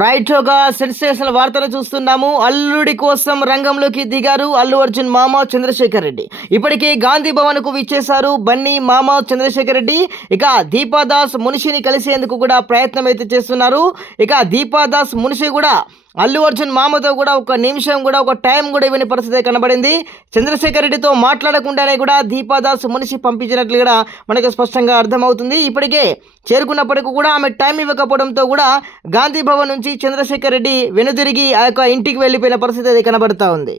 Right, ఒక sensational వార్తను చూస్తున్నాము. అల్లుడి కోసం రంగంలోకి దిగారు అల్లు అర్జున్ మామ చంద్రశేఖర్ రెడ్డి. ఇప్పటికే గాంధీ భవన్ కు విచ్చేశారు బన్నీ మామ చంద్రశేఖర్ రెడ్డి. ఇక దీపాదాస్ మునిషిని కలిసేందుకు కూడా ప్రయత్నం అయితే చేస్తున్నారు. ఇక దీపాదాస్ మునిషి కూడా అల్లు అర్జున్ మామతో కూడా ఒక నిమిషం కూడా ఒక టైం కూడా ఇవ్వని పరిస్థితి కనబడింది. చంద్రశేఖర్ రెడ్డితో మాట్లాడకుండానే కూడా దీపాదాస్ మునిషి పంపించినట్లు కూడా మనకు స్పష్టంగా అర్థమవుతుంది. ఇప్పటికే చేరుకున్నప్పటికీ కూడా ఆమె టైం ఇవ్వకపోవడంతో కూడా గాంధీ భవన్ నుంచి చంద్రశేఖర్ రెడ్డి వెనుదిరిగి ఆ యొక్క ఇంటికి వెళ్ళిపోయిన పరిస్థితి అది కనబడతా ఉంది.